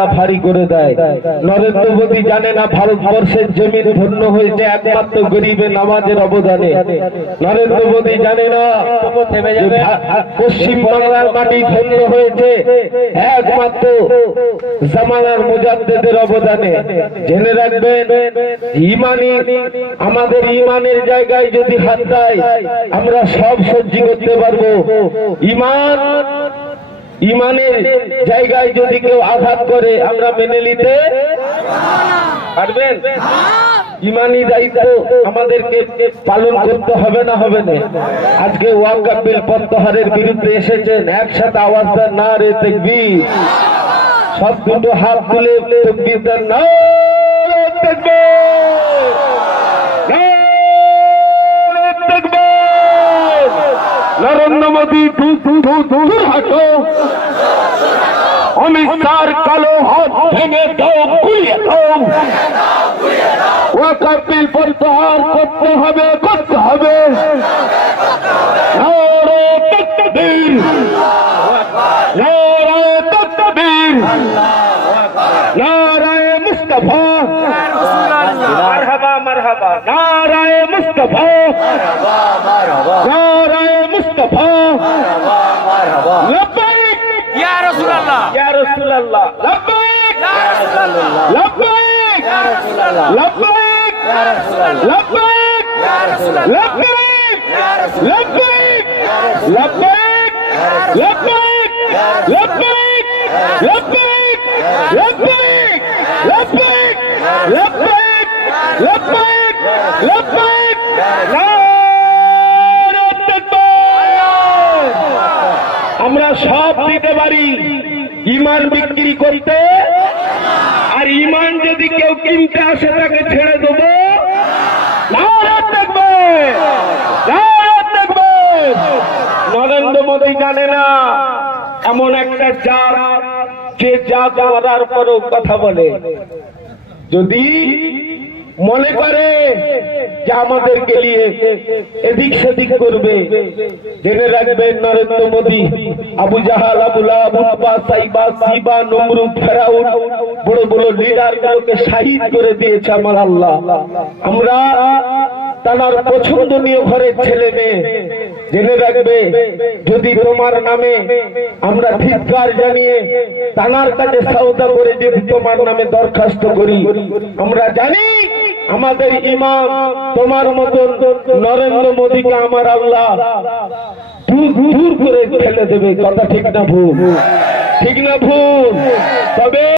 আল্লাহ ভারী করে দেয়। নরেন্দ্র মোদী জানে না ভারতবর্ষের জমিন ধন্য হয়েছে একমাত্র গরিবের নামাজের অবদানে। নরেন্দ্র মোদী জানে না পশ্চিম বাংলার মাটি ধন্য হয়েছে একমাত্র জামানার মুজাদ্দেদের অবদানে। জেনে রাখবেন, ইমানি আমাদের ইমানের জায়গায় যদি হাত দেয় আমরা সব সহ্য করতে পারবো। ইমানের জায়গায় যদি কেউ আঘাত করে আমরা মেনে নিতে পারবেন? ইমানি দায়িত্ব আমাদেরকে পালন করতে হবে না হবে না? আজকে ওয়াকফ বিল প্রত্যাহারের বিরুদ্ধে এসেছেন, একসাথে আওয়াজ দেন নারে তাকবীর। সব দুটো হাত তুলে তাকবীর দেন, নারে তাকবীর, নারে তাকবীর। নরেন্দ্র মোদী দূর হাঁটো, অমিত শাহর কালো হাত ভেঙে দাও, গুলিয়ে দাও। ওয়াকফ বিল প্রত্যাহার করতে হবে, করতে হবে। নারে তাকবীর, নারে তাকবীর, নারে মুস্তাফা, মারহাবা মারহাবা, নারে মুস্তাফা, নারে মুস্তাফা, লব্বাইক ইয়া রাসূলুল্লাহ, ইয়া রাসূলুল্লাহ, লব্বাইক ইয়া রাসূলুল্লাহ, লব্বাইক ইয়া রাসূলুল্লাহ, লব্বাইক ইয়া রাসূলুল্লাহ, লব্বাইক ইয়া রাসূলুল্লাহ, লব্বাইক ইয়া রাসূলুল্লাহ, লব্বাইক, লব্বাইক, লব্বাইক, লব্বাইক, লব্বাইক, লব্বাইক, লব্বাইক, লব্বাইক, লব্বাইক, লব্বাইক, নারে তাকবীর। আমরা সব দিতে পারি, ইমান বিক্রি করতে, আর ইমান যদি কেউ কিনতে আসে তাকে ছেড়ে দেবো। নারে তাকবীর, নারে তাকবীর। নরেন্দ্র মোদী জানে না এমন একটা জাত যে জাত করার পরও কথা বলে। যদি মনে করে যে আমাদেরকে নিয়ে এদিক সেদিক করবে, জেনে রাখবেন নরেন্দ্র মোদী আবু জাহাল, আবু লাহাব, উতবা, সাইবা, সিবা, নমরুদ, ফেরাউন বড় বড় লিডারগুলোকে শহীদ করে দিয়েছে আমার আল্লাহ। আমরা তার পছন্দনীয় ঘরের ছেলে মেয়ে। জেনে রাখবে, যদি তোমার নামে আমরা ধিক্কার জানিয়ে তানার কাছে সওদা করে যদি তোমার নামে দরখাস্ত করি, আমরা জানি আমাদের ইমাম তোমার মতন নরেন্দ্র মোদীকে আমার আল্লাহ দূর করে ফেলে দেবে। কথা ঠিক না ভুল? ঠিক না ভুল? তবে